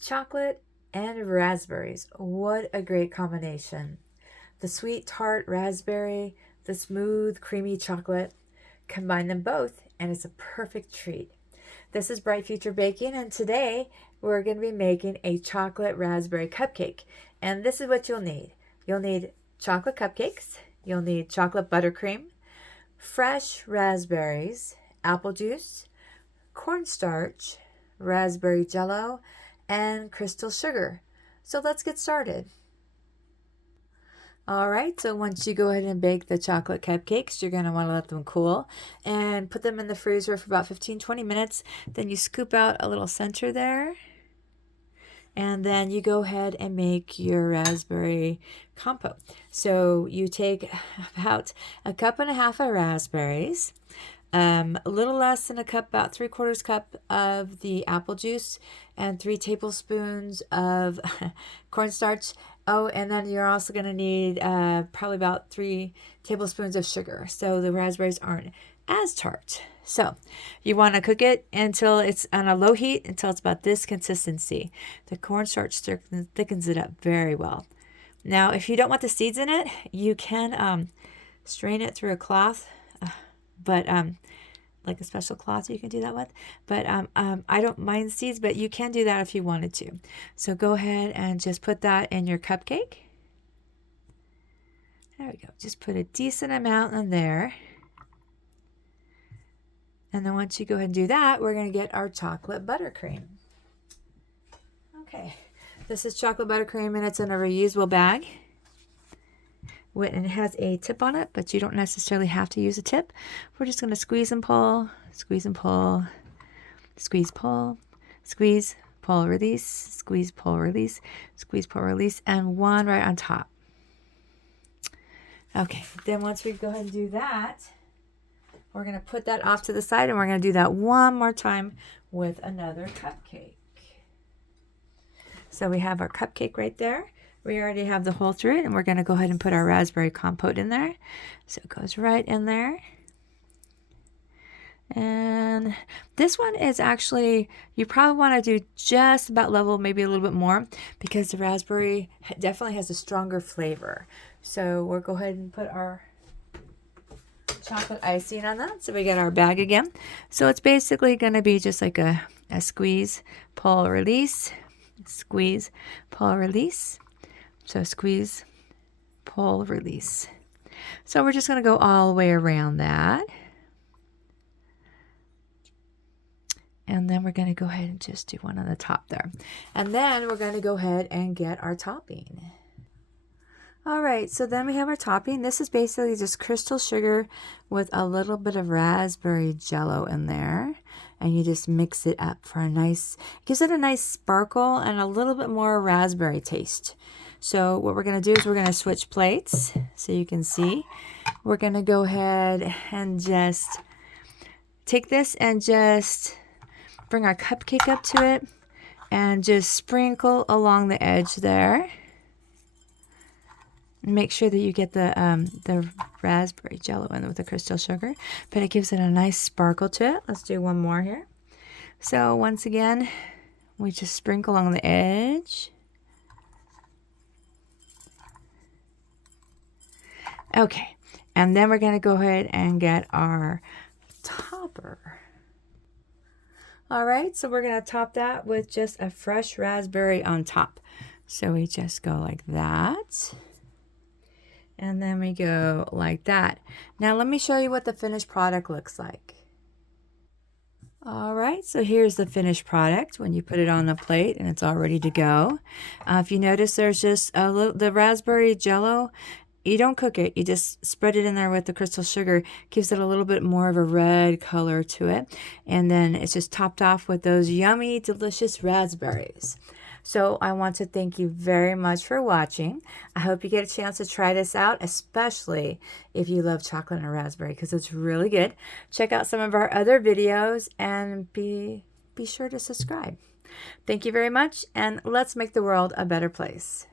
Chocolate and raspberries. What a great combination. The sweet tart raspberry, the smooth creamy chocolate. Combine them both and it's a perfect treat. This is Bright Future Baking, and today we're going to be making a chocolate raspberry cupcake. And this is what you'll need. You'll need chocolate cupcakes, you'll need chocolate buttercream, fresh raspberries, apple juice, cornstarch, raspberry jello, and crystal sugar. So let's get started. All right, so once you go ahead and bake the chocolate cupcakes, you're going to want to let them cool and put them in the freezer for about 15-20 minutes. Then you scoop out a little center there. And then you go ahead and make your raspberry compote. So you take about 1.5 cups of raspberries, a little less than a cup, about 3/4 cup of the apple juice, and 3 tablespoons of cornstarch. Oh, and then you're also going to need probably about 3 tablespoons of sugar, so the raspberries aren't as tart. So you want to cook it until it's on a low heat, until it's about this consistency. The cornstarch thickens it up very well. Now, if you don't want the seeds in it, you can strain it through a cloth, but like a special cloth you can do that with. But I don't mind seeds, but you can do that if you wanted to. So go ahead and just put that in your cupcake. There we go. Just put a decent amount in there. And then once you go ahead and do that, we're going to get our chocolate buttercream. Okay, this is chocolate buttercream, and it's in a reusable bag. And it has a tip on it, but you don't necessarily have to use a tip. We're just going to squeeze and pull, squeeze and pull, squeeze, pull, squeeze, pull, release, squeeze, pull, release, squeeze, pull, release, and one right on top. Okay, then once we go ahead and do that, we're going to put that off to the side, and we're going to do that one more time with another cupcake. So we have our cupcake right there. We already have the hole through it, and we're going to go ahead and put our raspberry compote in there. So it goes right in there. And this one is actually, you probably want to do just about level, maybe a little bit more, because the raspberry definitely has a stronger flavor. So we'll go ahead and put our chocolate icing on that. So we get our bag again. So it's basically going to be just like a squeeze, pull, release, squeeze, pull, release. So squeeze, pull, release. So we're just going to go all the way around that. And then we're going to go ahead and just do one on the top there. And then we're going to go ahead and get our topping. All right, so then we have our topping. This is basically just crystal sugar with a little bit of raspberry jello in there. And you just mix it up for a nice, gives it a nice sparkle and a little bit more raspberry taste. So what we're going to do is we're going to switch plates so you can see. We're going to go ahead and just take this and just bring our cupcake up to it and just sprinkle along the edge there. Make sure that you get the raspberry jello in with the crystal sugar, but it gives it a nice sparkle to it. Let's do one more here. So once again, we just sprinkle along the edge. Okay, and then we're going to go ahead and get our topper. All right, so we're going to top that with just a fresh raspberry on top. So we just go like that. And then we go like that. Now let me show you what the finished product looks like. All right, so here's the finished product when you put it on the plate and it's all ready to go. If you notice, there's just a little, the raspberry jello, you don't cook it, you just spread it in there with the crystal sugar, gives it a little bit more of a red color to it. And then it's just topped off with those yummy, delicious raspberries. So I want to thank you very much for watching. I hope you get a chance to try this out, especially if you love chocolate and raspberry, because it's really good. Check out some of our other videos and be sure to subscribe. Thank you very much, and let's make the world a better place.